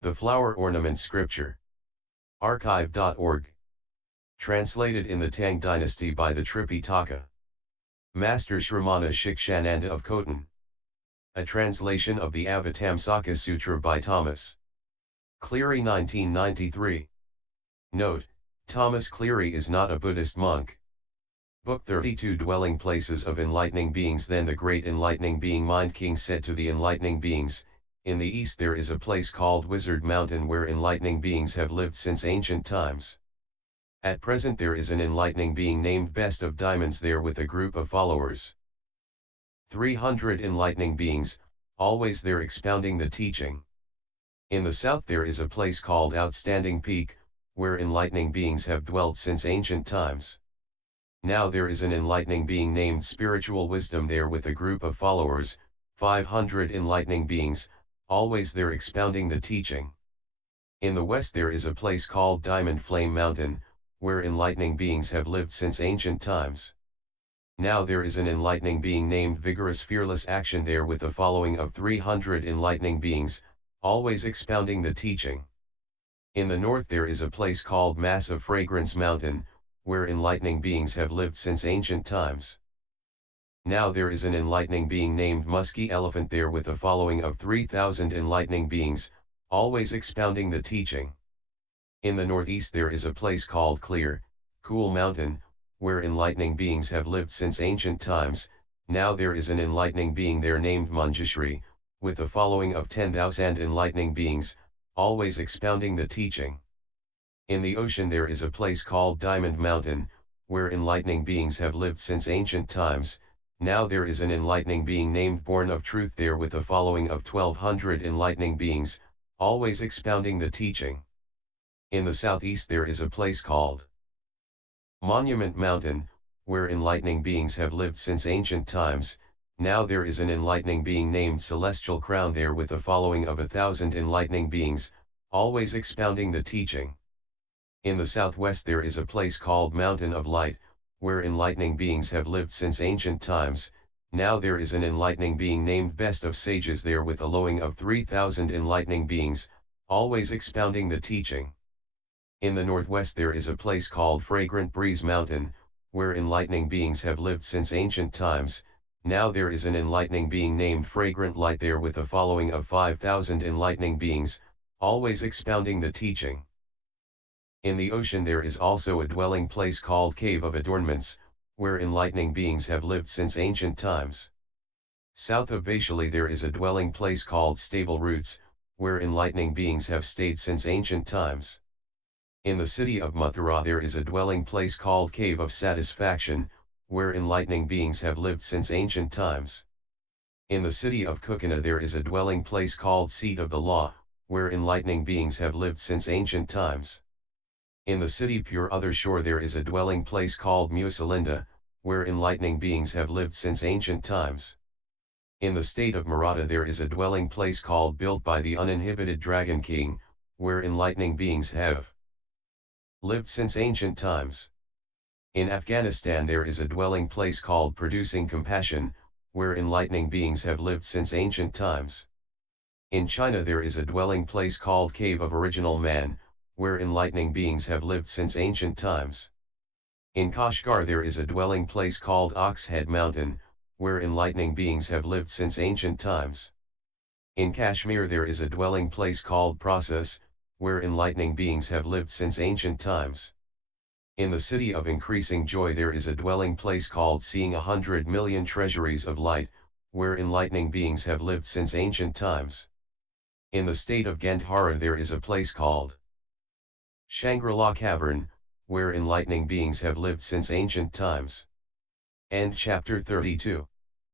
The Flower Ornament Scripture. Archive.org. Translated in the Tang Dynasty by the Tripitaka. Master Shramana Shikshananda of Khotan. A translation of the Avatamsaka-Sutra by Thomas Cleary 1993. Note, Thomas Cleary is not a Buddhist monk. Book 32 Dwelling Places of Enlightening Beings. Then the great enlightening being Mind King said to the enlightening beings, in the east there is a place called Wizard Mountain where enlightening beings have lived since ancient times. At present there is an enlightening being named Best of Diamonds there with a group of followers. 300 enlightening beings, always there expounding the teaching. In the south there is a place called Outstanding Peak, where enlightening beings have dwelt since ancient times. Now there is an enlightening being named Spiritual Wisdom there with a group of followers, 500 enlightening beings, always there expounding the teaching. In the west there is a place called Diamond Flame Mountain, where enlightening beings have lived since ancient times. Now there is an enlightening being named Vigorous Fearless Action there with a following of 300 enlightening beings, always expounding the teaching. In the north there is a place called Mass of Fragrance Mountain, where enlightening beings have lived since ancient times. Now there is an enlightening being named Musky Elephant there with a following of 3,000 enlightening beings, always expounding the teaching. In the northeast there is a place called Clear, Cool Mountain, where enlightening beings have lived since ancient times. Now there is an enlightening being there named Manjushri, with a following of 10,000 enlightening beings, always expounding the teaching. In the ocean there is a place called Diamond Mountain, where enlightening beings have lived since ancient times. Now there is an enlightening being named Born of Truth there with a following of 1,200 enlightening beings, always expounding the teaching. In the southeast there is a place called Monument Mountain, where enlightening beings have lived since ancient times. Now there is an enlightening being named Celestial Crown there with a following of 1,000 enlightening beings, always expounding the teaching. In the southwest there is a place called Mountain of Light, where enlightening beings have lived since ancient times. Now there is an enlightening being named Best of Sages there with a following of 3,000 enlightening beings, always expounding the teaching. In the northwest there is a place called Fragrant Breeze Mountain, where enlightening beings have lived since ancient times. Now there is an enlightening being named Fragrant Light there with a following of 5,000 enlightening beings, always expounding the teaching. In the ocean there is also a dwelling place called Cave of Adornments, where enlightening beings have lived since ancient times. South of Vaishali there is a dwelling place called Stable Roots, where enlightening beings have stayed since ancient times. In the city of Mathura there is a dwelling place called Cave of Satisfaction, where enlightening beings have lived since ancient times. In the city of Kukana there is a dwelling place called Seat of the Law, where enlightening beings have lived since ancient times. In the city Pure Other Shore there is a dwelling place called Musalinda, where enlightening beings have lived since ancient times. In the state of Maratha there is a dwelling place called Built by the Uninhibited Dragon King, where enlightening beings have lived since ancient times. In Afghanistan there is a dwelling place called Producing Compassion, where enlightening beings have lived since ancient times. In China there is a dwelling place called Cave of Original Man, where enlightening beings have lived since ancient times. In Kashgar there is a dwelling place called Oxhead Mountain, where enlightening beings have lived since ancient times. In Kashmir there is a dwelling place called Process, where enlightening beings have lived since ancient times. In the city of Increasing Joy there is a dwelling place called Seeing 100 Million Treasuries of Light, where enlightening beings have lived since ancient times. In the state of Gandhara there is a place called Shangri-La Cavern, where enlightening beings have lived since ancient times. End chapter 32.